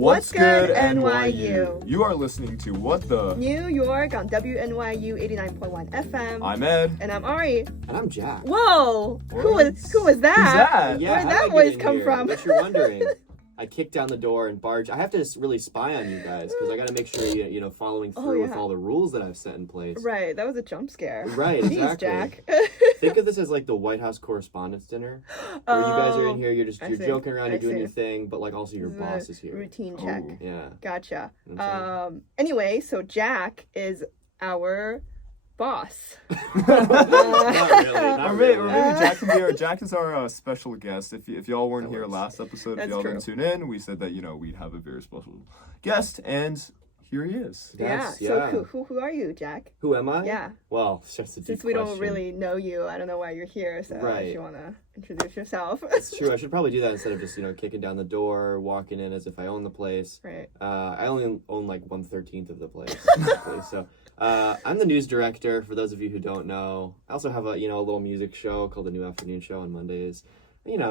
What's good, NYU? You are listening to What the New York on WNYU 89.1 FM. I'm Ed. And I'm Ari. And I'm Jack. Whoa! Who was that? Who's that? Yeah, where did that voice come from? If you're wondering, I kicked down the door and barged. I have to really spy on you guys because I got to make sure you know following through with all the rules that I've set in place. Right, that was a jump scare. Right, Jeez, exactly. Jack. Think of this as like the White House Correspondents' Dinner, where you guys are in here, you're joking around, you're doing your thing, but like also your boss is here. Routine check. Oh. Yeah. Gotcha. Anyway, so Jack is our boss. Not really. Or maybe Jack can be Jack is our special guest. If y'all weren't here last episode, if y'all didn't tune in, we said that we'd have a very special guest, and here he is. So who are you, Jack? Who am I? Yeah. Well, it's just a deep Since we don't question. really know you, I don't know why you're here. So if you want to introduce yourself. It's true. I should probably do that instead of just kicking down the door, walking in as if I own the place. Right. I only own like 1/13 of the place, basically. So I'm the news director. For those of you who don't know, I also have a little music show called the New Afternoon Show on Mondays.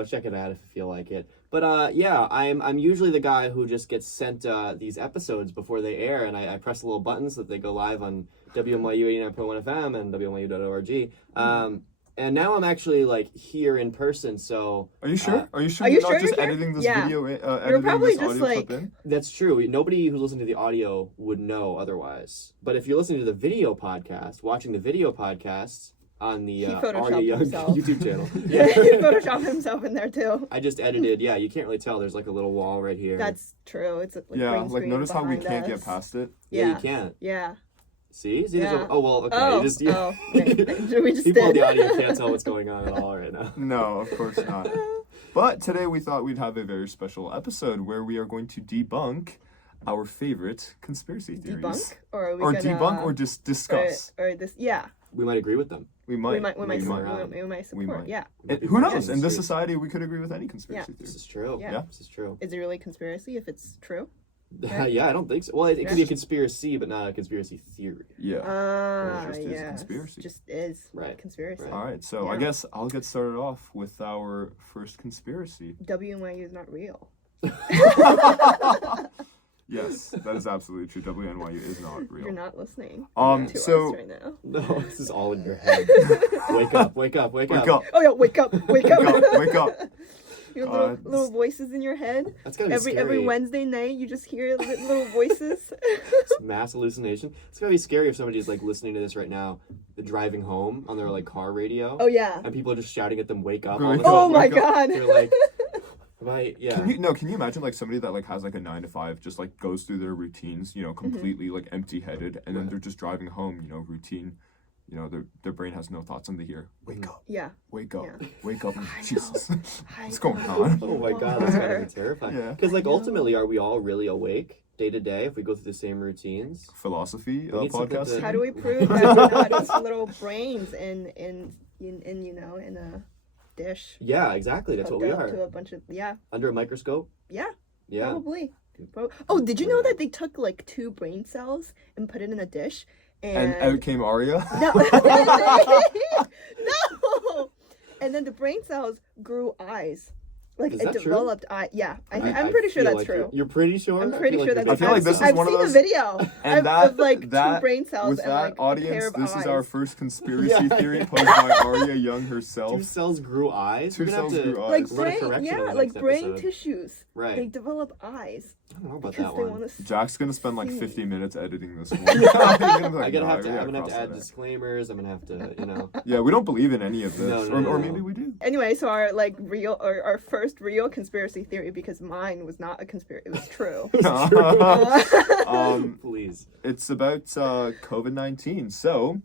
Check it out if you feel like it. But I'm usually the guy who just gets sent these episodes before they air, and I press the little buttons so that they go live on WNYU 89.1 FM and WNYU.org. And now I'm actually like here in person. So are you sure? Are you sure you're not just here? editing this video? You're probably this just audio clip in? That's true. Nobody who's listening to the audio would know otherwise. But if you're listening to the video podcast, watching the video podcasts on the Ari Young YouTube channel. Yeah, he photoshopped himself in there too. I just edited. Yeah, you can't really tell. There's like a little wall right here. That's true. It's like notice how we can't get past it. Yeah, you can't. Yeah. See? Yeah. Oh well. Okay. We just people in the audio can't tell what's going on at all right now. No, of course not. But today we thought we'd have a very special episode where we are going to debunk our favorite conspiracy theories. Debunk, or are we debunk, or just discuss. Or this, yeah. We might agree with them. We might support. Yeah. Who knows? In this society, we could agree with any conspiracy theory. This is true. Yeah. This is true. Is it really conspiracy if it's true? Right? Yeah, I don't think so. Well, it could be a conspiracy, but not a conspiracy theory. Yeah. It just is conspiracy. Just is conspiracy. All right, so I guess I'll get started off with our first conspiracy. WNYU is not real. Yes, that is absolutely true. WNYU is not real. You're not listening to us right now. No, this is all in your head. Wake up. Wake up. Oh yeah, wake up. Wake up. Your little voices in your head. That's gotta be scary. Every Wednesday night, you just hear little voices. It's mass hallucination. It's gotta be scary if somebody's like listening to this right now, driving home on their like car radio. Oh yeah. And people are just shouting at them, "Wake up!" Oh my god. They're like, yeah. Can you imagine like somebody that like has like a 9 to 5 just like goes through their routines, completely like empty-headed, and then they're just driving home, routine. Their brain has no thoughts, and they hear, "Wake up." Yeah. Wake up. Yeah. Wake up. Jesus. What's going on? Oh my god, that's gotta be terrifying. Yeah. Because ultimately, are we all really awake day to day if we go through the same routines? Philosophy podcast. How do we prove that we're not just little brains in a dish? Yeah, exactly. That's what we are. To a bunch of under a microscope. Yeah. Yeah. Probably. Oh, did you know that they took like 2 brain cells and put it in a dish? And out came Arya? No. No. And then the brain cells grew eyes. Like it developed eyes. Yeah. I'm pretty sure that's true. You're pretty sure? I'm pretty sure that's true. I feel like this is I've one of those. I've seen the video. And of like 2 brain cells with and that like audience, a pair of this eyes. is our first conspiracy theory posed by Arya Young herself. 2 cells grew eyes? 2 cells grew eyes. Like brain, like brain tissues. Right. They develop eyes. I don't know about that one. Jack's gonna spend like 50 minutes editing this one. I'm gonna have to add disclaimers. I'm gonna have to, Yeah, we don't believe in any of this, No. or maybe we do. Anyway, so our first real conspiracy theory, because mine was not a conspiracy, it was true. Please. It's about COVID-19. So,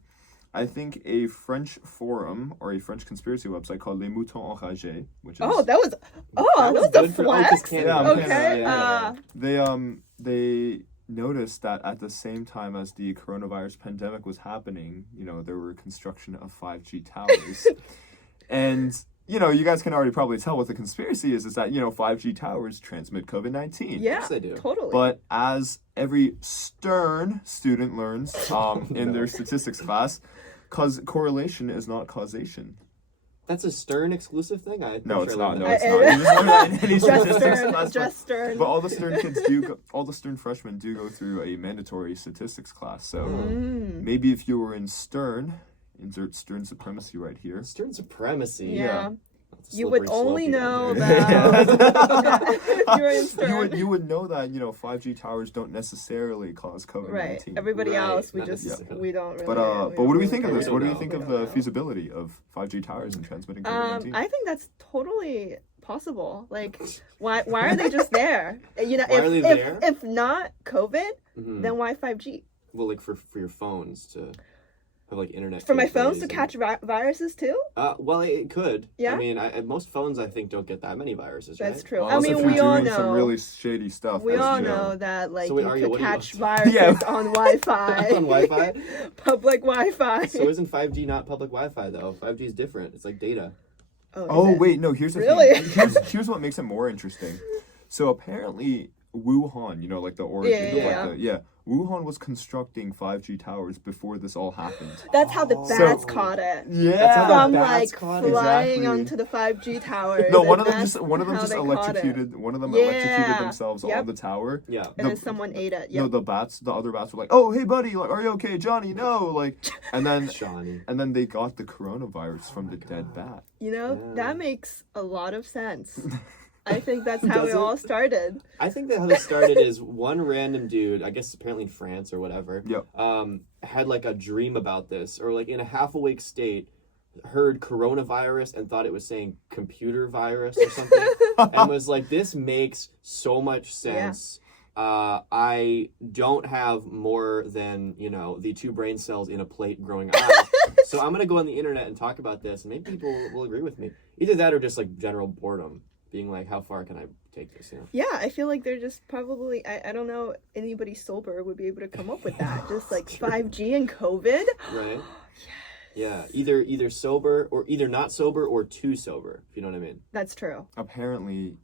I think a French forum or a French conspiracy website called Les Moutons Enragés, which is that was a flex. They noticed that at the same time as the coronavirus pandemic was happening, there were construction of 5G towers, and you guys can already probably tell what the conspiracy is that 5G towers transmit COVID-19. Yeah, yes, they do. Totally. But as every stern student learns in their statistics class, correlation is not causation. That's a Stern exclusive thing? No, it's not. No, I- it's not. You just learn that in any Just statistics Stern, class, just Stern. But all the Stern kids all the Stern freshmen do go through a mandatory statistics class. So maybe if you were in Stern, insert Stern supremacy right here. Stern supremacy. Yeah. That's a You would slippery only slope know here. that if you're in Stern. You would know that 5G towers don't necessarily cause COVID-19. Right. Everybody Right, else, we not just necessarily. we don't really. But what do we think of We this? don't What do you know. think We of don't the know. feasibility of 5G towers and transmitting COVID-19? I think that's totally possible. Like, why are they just there? You know, Why are they there? if not COVID, Mhm. then why 5G? Well, like for your phones to have like internet. For my phones to capabilities catch viruses too? well, it could. Yeah? I mean, most phones I think don't get that many viruses, right? That's true. Unless I mean, if you're we all doing some know. really shady stuff. We as all you know that like So wait, you Arya, could what do you catch want? viruses Yeah. on Wi-Fi. On Wi-Fi? Public Wi-Fi. So isn't 5G not public Wi-Fi though? 5G is different. It's like data. Oh is it? wait, no. Here's the Really? thing. Here's what makes it more interesting. So apparently, Wuhan, like the origin of Wuhan was constructing 5G towers before this all happened. That's how the So- bats caught it. Yeah. That's how the From bats like caught it. flying Exactly. onto the 5G towers. No, and one of them that's just how they caught it. electrocuted themselves Yep. on the tower. Yeah. And The- then someone ate it. No, Yep. the other bats were like, "Oh, hey buddy, like, are you okay, Johnny?" No, like, and then Shawnee. they got the coronavirus from the dead bat. You know, Yeah. that makes a lot of sense. I think that's how Does it it? all started. I think that how this started is one random dude, I guess apparently in France or whatever, Yep. had like a dream about this, or like in a half awake state, heard coronavirus and thought it was saying computer virus or something, and was like, "This makes so much sense." I don't have more than the 2 brain cells in a plate growing eyes, so I'm gonna go on the internet and talk about this, and maybe people will agree with me. Either that or just like general boredom. Being like, how far can I take this? Yeah, I feel like they're just probably, I don't know, anybody sober would be able to come up with that. Just like 5G and COVID. Right? Yeah, either sober or either not sober or too sober, if you know what I mean. That's true. Apparently,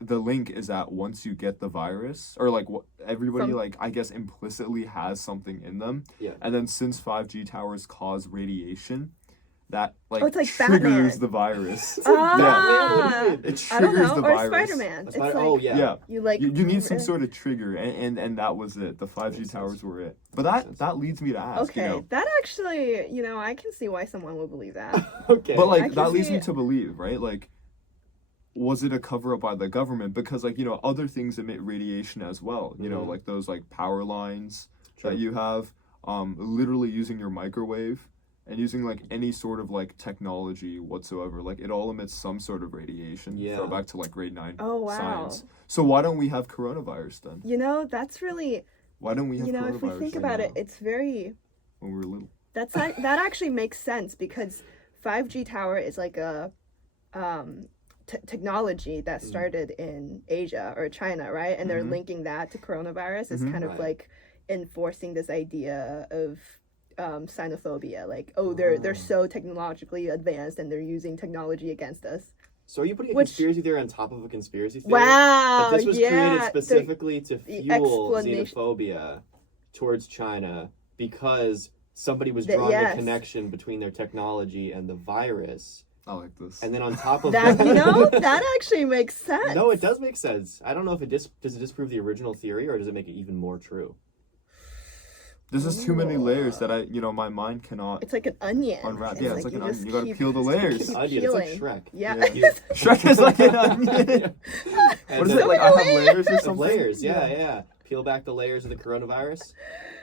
the link is that once you get the virus, or like everybody I guess implicitly has something in them. Yeah. And then since 5G towers cause radiation, that it's like triggers Batman. the virus. Ah, Yeah. It I don't triggers know. the Or virus. Spider-Man. It's That's like, oh yeah. Yeah. you like... You need some sort of trigger, and that was it. The 5G Makes towers sense. were it. But that leads me to ask, Okay, that actually, I can see why someone would believe that. Okay. but I like can that leads see me it. to believe, right? Like, was it a cover up by the government? Because like other things emit radiation as well. Mhm. Like those like power lines True. that you have, literally using your microwave. And using like any sort of like technology whatsoever, like it all emits some sort of radiation. Yeah. Throw back to like grade 9 Oh, wow. science. So why don't we have coronavirus then? That's really, Why don't we have coronavirus if we think about it, it's very... when we were little? that actually makes sense because 5G tower is like a technology that started in Asia or China, right? And they're linking that to coronavirus. It's kind of Right. like enforcing this idea of xenophobia, like they're so technologically advanced and they're using technology against us. So are you putting a Which- conspiracy theory on top of a conspiracy theory? Wow, That this was yeah, created specifically to fuel explanation- xenophobia towards China because somebody was That- drawing yes. a connection between their technology and the virus. I like this. And then on top of that that actually makes sense. No, it does make sense. I don't know if does it disprove the original theory or does it make it even more true? There's just too many layers that my mind cannot It's like an onion. unwrap. Yeah, it's like an you just onion. You gotta keep- peel the layers. keep Onion, it's like peeling. Shrek. Yeah. You- Shrek is like an onion. And What is then- it like? I have layers or The something. layers, yeah. Peel back the layers of the coronavirus,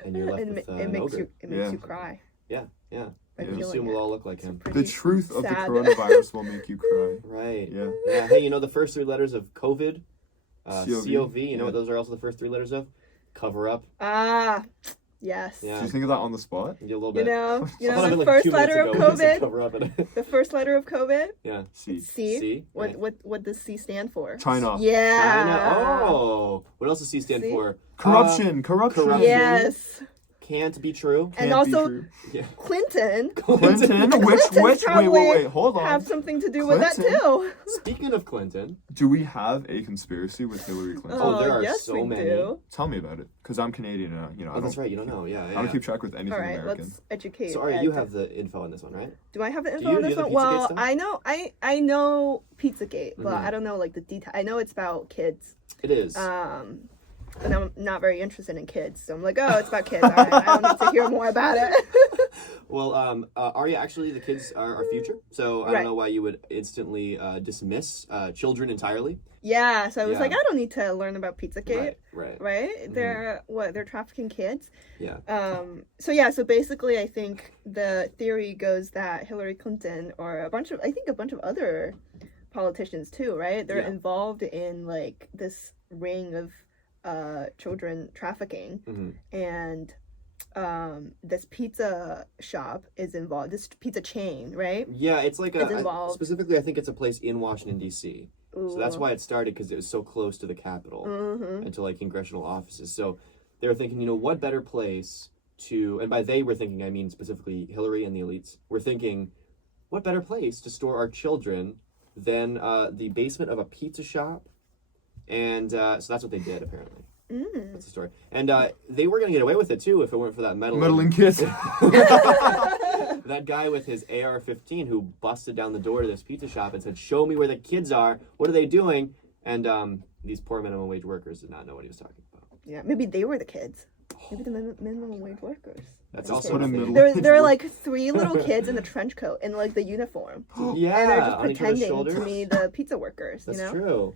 and you're left And with it an makes ogre. you cry. Yeah. by Yeah. You peeling assume it. we'll all look like him. The truth of the sad. coronavirus will make you cry. Right. Yeah. Yeah. Hey, the first 3 letters of COVID? COV. COV. You know Yeah. what those are also the first 3 letters of? Cover up. Ah, yes. Yeah. Did you think of that on the spot? You a little You bit. know, I thought of it the like first 2 minutes letter of ago when you said COVID. Cover up it. The first letter of COVID. Yeah. C. C. C. Right. What does C stand for? China. Yeah. China. Oh. What else does C stand See? for? Corruption. Corruption. corruption. Yes. can't be true. And Can't be also true. Yeah. Clinton Clinton, which, wait, hold on. have something to do with that Clinton? too. Speaking of Clinton, Do we have a conspiracy with Hillary Clinton? Oh, there are yes, so we many. do. Tell me about it, because I'm Canadian. I that's don't. right. You don't know. Yeah. I don't keep track with anything All right, American. let's educate. So, Ari, you have the info on this one, right? Do I have the Do info you on do this the one? Pizzagate Well, stuff? I know Pizzagate, but Mhm. I don't know like the detail. I know it's about kids. It is. And I'm not very interested in kids, so I'm like, oh, it's about kids. All right, I don't need to hear more about it. Well, Arya, actually, the kids are our future, so I Right. don't know why you would instantly dismiss children entirely. Yeah, so I was Yeah. like, I don't need to learn about Pizzagate, Right. right? They're trafficking kids. Yeah. So basically, I think the theory goes that Hillary Clinton or a bunch of other politicians too, right? They're Yeah. involved in like this ring of children trafficking, Mm-hmm. and this pizza shop is involved. This pizza chain, right? Yeah, it's like It's involved. specifically, I think it's a place in Washington, D.C. So that's Ooh. why it started, because it was so close to the Capitol Mm-hmm. and to like congressional offices. So they were thinking, what better place to, and by they were thinking, I mean specifically Hillary and the elites, were thinking, what better place to store our children than the basement of a pizza shop? And so that's what they did, apparently. That's the story. And they were going to get away with it, too, if it weren't for that Meddling kids. that guy with his AR-15 who busted down the door to this pizza shop and said, show me where the kids are. What are they doing? And these poor minimum wage workers did not know what he was talking about. Yeah, maybe they were the kids. Maybe the minimum wage workers. That's Just also kidding. a thing. There are like 3 little kids in the trench coat in like the uniform, Yeah, and they're just on each other's pretending shoulders. to be the pizza workers. That's you know? true.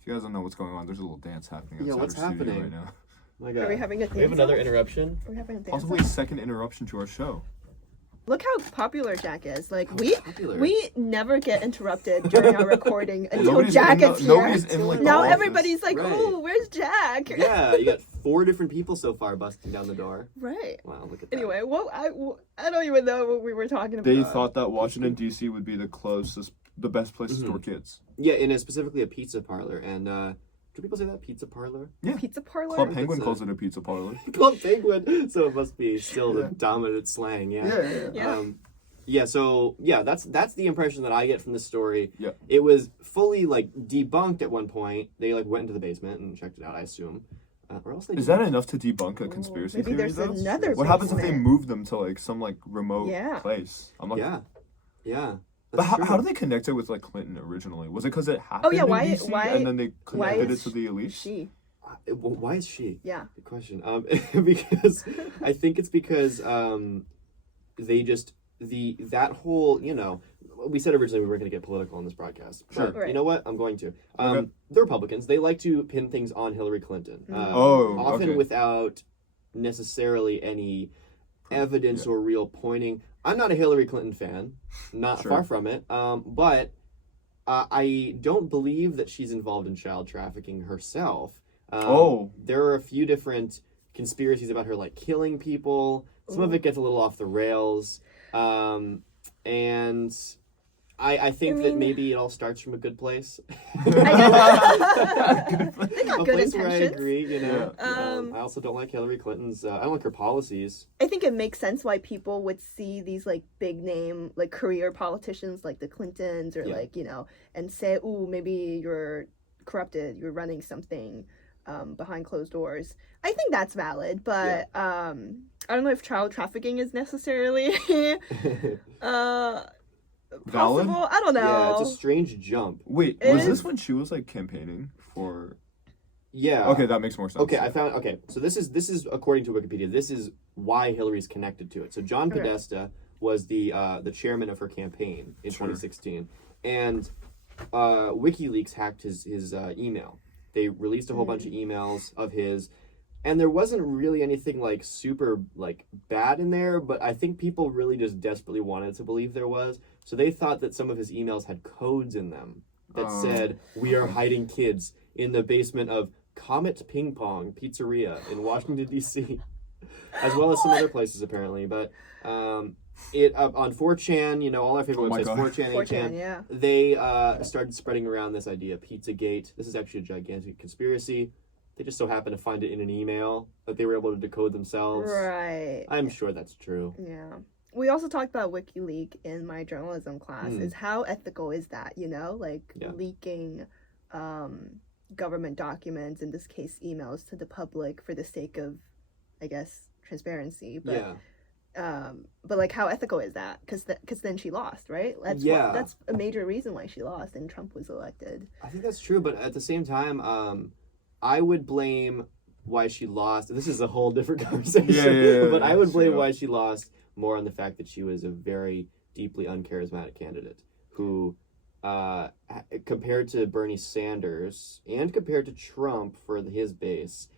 If you guys don't know what's going on, there's a little dance happening Yeah, outside what's our studio happening? right now. My God. Are we having a dance? We have another off? interruption. Are we having a dance? Possibly a second interruption to our show. Look how popular Jack is. Like How we popular. we never get interrupted during our recording until Nobody's Jack in is the- here. nobody's in, like, the Now office. everybody's like, Right. "Oh, where's Jack?" Yeah, you got 4 different people so far busting down the door. Right. Wow, look at that. Anyway, I don't even know what we were talking about. They thought that Washington, D.C. would be the best place to store kids. Yeah, and it's specifically a pizza parlor. And do people say that? Pizza parlor? Yeah. Pizza parlor. Club Penguin It's a- calls it a pizza parlor. Club Penguin. So it must be still the dominant slang. Yeah. Yeah. So that's the impression that I get from the story. Yeah. It was fully like debunked at one point. They like went into the basement and checked it out, I assume. Or else they Is didn't. that enough to debunk a conspiracy maybe theory? there's though? another What happens if they basement. move them to like some like remote Yeah. place? I'm like, Yeah. But That's true. how do they connect it with like Clinton originally? Was it because it happened yeah, why- in DC why- and then they why connected it is to the elite? She. Why is she? Yeah. Good question. Because I think it's because they just that whole we said originally we weren't going to get political on this broadcast. Sure. But Right. you know what? I'm going to. Okay. The Republicans, they like to pin things on Hillary Clinton. Often okay. without necessarily any evidence or real pointing. I'm not a Hillary Clinton fan, not Sure. far from it. But I don't believe that she's involved in child trafficking herself. There are a few different conspiracies about her like killing people. Some of it gets a little off the rails. And I think that maybe it all starts from a good place. They got A good place where I intentions. agree, Yeah. I also don't like Hillary Clinton's. I don't like her policies. I think it makes sense why people would see these like big name like career politicians like the Clintons or and say, "Ooh, maybe you're corrupted. You're running something behind closed doors." I think that's valid, but I don't know if child trafficking is necessarily Valid? possible. I don't know. Yeah, it's a strange jump. Wait, It was is- this when she was like campaigning for? Yeah. Okay, that makes more sense. Okay, I found. Okay, so this is according to Wikipedia. This is why Hillary's connected to it. So John Okay. Podesta was the chairman of her campaign in Sure. 2016, and WikiLeaks hacked his email. They released a whole bunch of emails of his, and there wasn't really anything like super like bad in there. But I think people really just desperately wanted to believe there was. So they thought that some of his emails had codes in them that said, "We are hiding kids in the basement of Comet Ping Pong Pizzeria in Washington, D.C., as well as some other places, apparently. But it on 4chan, all our favorite Oh my websites, God. 4chan, 4chan, 8chan, yeah. they started spreading around this idea, Pizzagate. This is actually a gigantic conspiracy. they just so happened to find it in an email that they were able to decode themselves. Right. I'm sure that's true. Yeah. We also talked about WikiLeaks in my journalism class. Is how ethical is that, you know? Like leaking government documents, in this case emails, to the public for the sake of, I guess, transparency. But but like, how ethical is that? Because then she lost, right? That's a major reason why she lost and Trump was elected. I think that's true, but at the same time, I would blame why she lost. This is a whole different conversation. But I would blame why she lost more on the fact that she was a very deeply uncharismatic candidate who, compared to Bernie Sanders and compared to Trump for his base,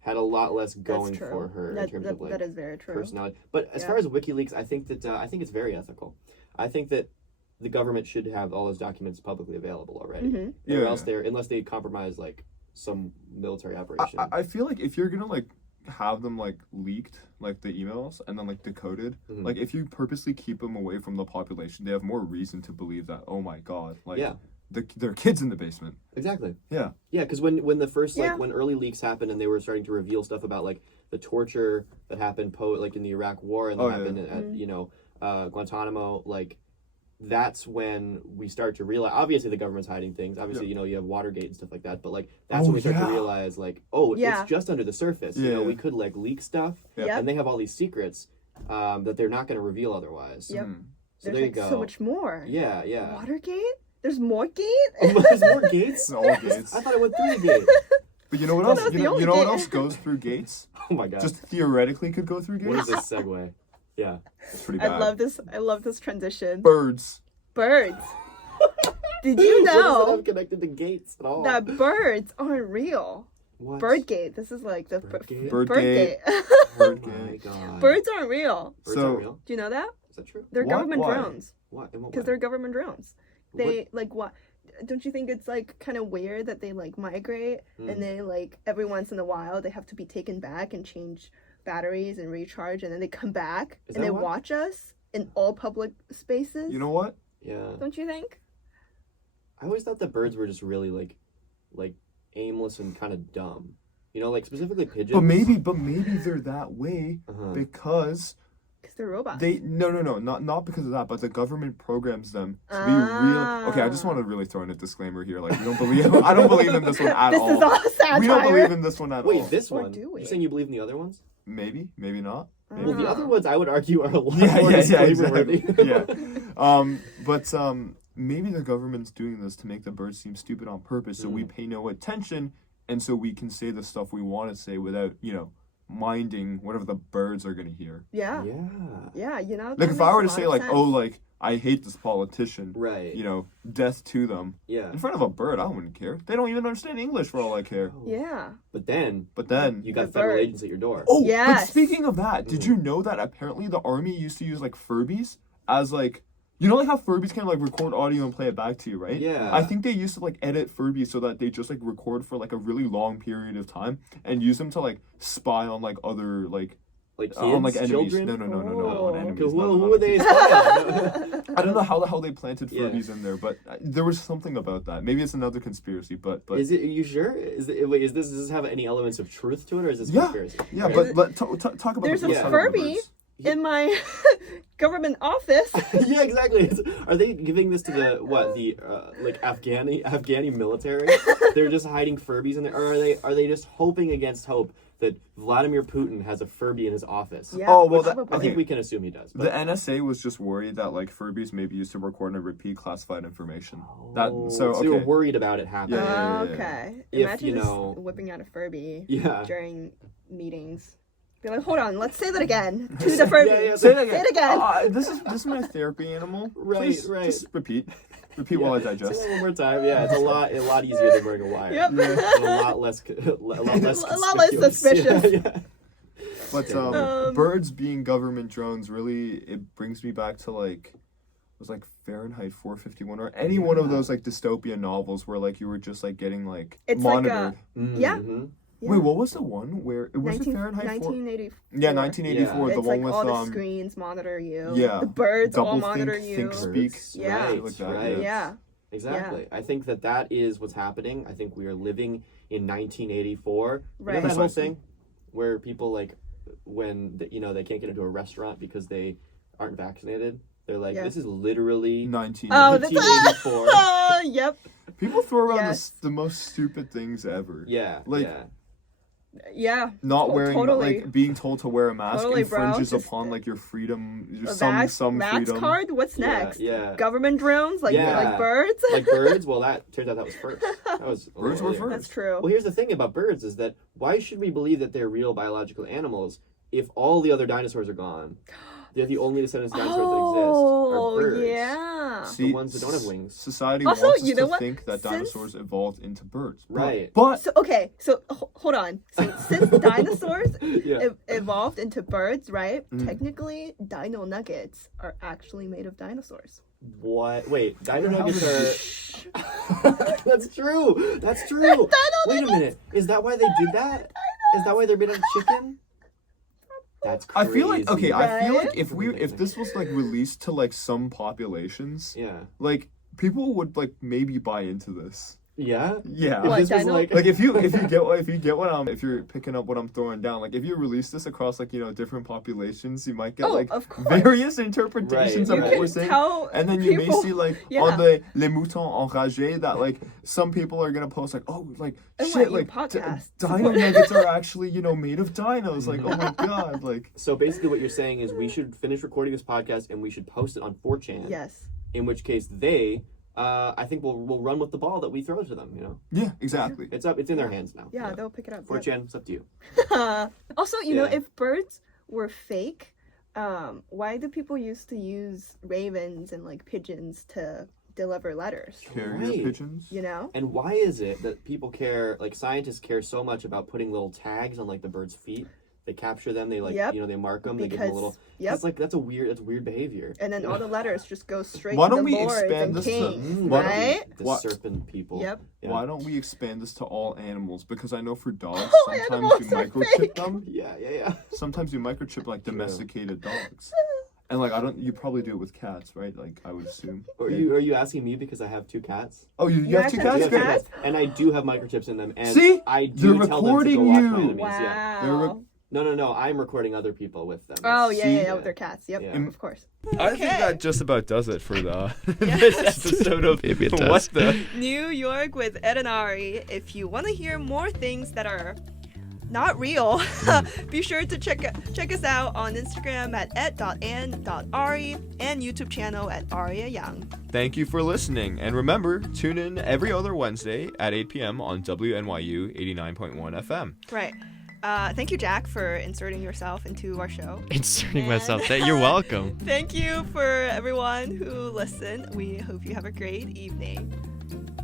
had a lot less going for her in terms of like that is very true. Personality. But as far as WikiLeaks, I think it's very ethical. I think that the government should have all those documents publicly available already, or else unless they compromise like some military operation. I feel like if you're gonna like have them like leaked, like the emails, and then like decoded, like if you purposely keep them away from the population, they have more reason to believe that, oh my god, like there are kids in the basement. Exactly. Yeah, because when the first when early leaks happened and they were starting to reveal stuff about like the torture that happened like in the Iraq War and that happened at Guantanamo, like that's when we start to realize, obviously the government's hiding things, obviously you have Watergate and stuff like that, but like that's when we start to realize like, it's just under the surface. We could like leak stuff and they have all these secrets that they're not going to reveal otherwise. So there's there you go. So much more. Watergate? There's more gate? There's more gates? All gates. I thought it went through a gate. But you know what else? You know what else goes through gates? Oh my god. Just theoretically could go through gates? What is this segue? Yeah. It's pretty bad. I love this transition. Birds. Did you know what does it have connected to gates at all? that birds aren't real? What? Birdgate. This is like the Birdgate? Birdgate. Oh my god. Birds aren't real. Birds aren't real? Do you know that? Is that true? They're government drones. What? Because they're government drones. They like what? Don't you think it's like kind of weird that they like migrate and they like every once in a while they have to be taken back and change batteries and recharge, and then they come back and they watch us in all public spaces? You know what? Yeah. Don't you think? I always thought that birds were just really like aimless and kind of dumb. You know, like specifically pigeons. But maybe they're that way because they're robots. No, not because of that, but the government programs them to be real. Okay, I just want to really throw in a disclaimer here. Like, I don't believe in this one at all. This is all satire. We don't believe in this one at all. Wait, this one? do we? You're saying you believe in the other ones? Maybe not. Well, the other ones I would argue are a lot more exactly. worthy. But maybe the government's doing this to make the birds seem stupid on purpose, so we pay no attention, and so we can say the stuff we want to say without, minding whatever the birds are gonna hear. Yeah, Like if I were to say like, oh, like I hate this politician, right? Death to them. Yeah. In front of a bird, I wouldn't care. They don't even understand English for all I care. Yeah. But then you got federal agents at your door. Oh, yes. But speaking of that, did you know that apparently the army used to use like Furbies as like, like how Furbies can like record audio and play it back to you, right? Yeah. I think they used to like edit Furbies so that they just like record for like a really long period of time and use them to like spy on like other like kids, on like enemies. children? No, on enemies. Who are they spying on? I don't know how the hell they planted Furbies in there, but there was something about that. Maybe it's another conspiracy, but is it? Are you sure? Does this have any elements of truth to it, or is this conspiracy? Yeah, right. but talk about there's a Furby in my government office. Yeah, exactly. Are they giving this to the Afghani military? They're just hiding Furbies in there, or are they just hoping against hope that Vladimir Putin has a Furby in his office? Yeah, oh well, I think we can assume he does. But the NSA was just worried that like Furbies may be used to record and repeat classified information. So you were worried about it happening. Okay. Imagine just whipping out a Furby during meetings. Be like, hold on, let's say that again. To the Furby. Say it again. This is my therapy animal. Right, Please, right. Just repeat while I digest. Say that one more time. Yeah, it's a lot easier than wearing a wire. Yep. And a lot less suspicious. Yeah. But birds being government drones really, it brings me back to like, it was like Fahrenheit 451 or any one of those like dystopian novels where like you were just like getting like monitored. Yeah. Wait, what was the one where it was Fahrenheit 1984? Yeah, 1984. It's the one like with all the screens monitor you. Yeah, the birds double all monitor think, you. Think, speak. Yeah, right, like that. right. Yeah. Exactly. I think that is what's happening. I think we are living in 1984. Right. You know that whole Precisely. thing where people like when they can't get into a restaurant because they aren't vaccinated. They're like, Yeah. this is literally 19. Oh, that's 1984. Oh, yep. People throw around Yes. the most stupid things ever. Yeah, Like, yeah. Yeah. Not wearing, totally. like, being told to wear a mask Totally, bro. infringes Just, upon, like, your freedom, A some vax freedom. card? What's next? Yeah. Government drones? Like Yeah. birds? Like birds? Well, that turns out that was first. That was a Birds little were earlier. first. That's true. Well, here's the thing about birds is that why should we believe that they're real biological animals if all the other dinosaurs are gone? They're the only descendants of dinosaurs that Oh, exist. Are birds. yeah. See, ones that don't have wings. Society Also, wants us you know to what? think that Since- dinosaurs evolved into birds. Right. But So okay, so hold on. So since dinosaurs Yeah. evolved into birds, right? Mm. Technically, dino nuggets are actually made of dinosaurs. What? Wait, dino How nuggets did are... That's true. That's true. Wait a minute. Is that why they did that? Is that why they're made out of chicken? That's I crazy. feel like I feel Right? like if this was like released to like some populations, Yeah. like people would like maybe buy into this. Yeah? Yeah. What, If this was dino? like... Like if you get if you're picking up what I'm throwing down, like if you release this across like different populations, you might get Oh, like of course. various interpretations Right, of right. what we're saying. Tell And then you may people- see like Yeah. on the Les Moutons Enragés that like some people are gonna post like, oh, like NYU shit, like podcast. dino nuggets are actually made of dinos. Like, oh my god, like So basically what you're saying is we should finish recording this podcast and we should post it on 4chan. Yes. In which case they, I think will run with the ball that we throw to them, yeah, exactly. It's in their hands now. Yeah, they'll pick it up. 4chan, it's up to you. Also, you know, Yeah. if birds were fake, why do people used to use ravens and like pigeons to deliver letters? Carrier Right. pigeons. You know? And why is it that people care, like scientists care so much about putting little tags on like the bird's feet? They capture them, they like, Yep. they mark them, they give them a Because little, yep. it's like, that's weird behavior. And then all the letters just go straight Why to don't the we lords expand and this to- kings, why don't we- right? The What? serpent people. Yep. Yeah. Why don't we expand this to all animals? Because I know for dogs, All sometimes animals you are microchip fake. them. Yeah. Sometimes you microchip like domesticated dogs. And like you probably do it with cats, right? Like I would assume. Are you asking me because I have 2 cats? Oh, you You have two actually have cats? two Great. cats? And I do have microchips in them. And See? I do They're tell them to go recording watch my you. enemies. Yeah. Wow. No. I'm recording other people with them. Oh, See? yeah, with their cats. Yep, Yeah. of course. I think that just about does it for Yes. this episode of Maybe it does. What the. New York with ED&ARI. If you want to hear more things that are not real, be sure to check us out on Instagram at ed.and.ari and YouTube channel at Aria Young. Thank you for listening, and remember, tune in every other Wednesday at 8 p.m. on WNYU 89.1 FM. Right. Thank you, Jack, for inserting yourself into our show. Inserting myself. You're welcome. Thank you for everyone who listened. We hope you have a great evening.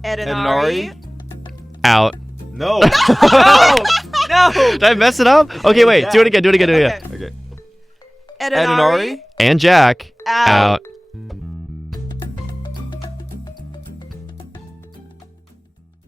ED&ARI. Out. No! No! Did I mess it up? Okay, wait. Do it again. Okay. Okay. ED&ARI. And Jack. Out. Out.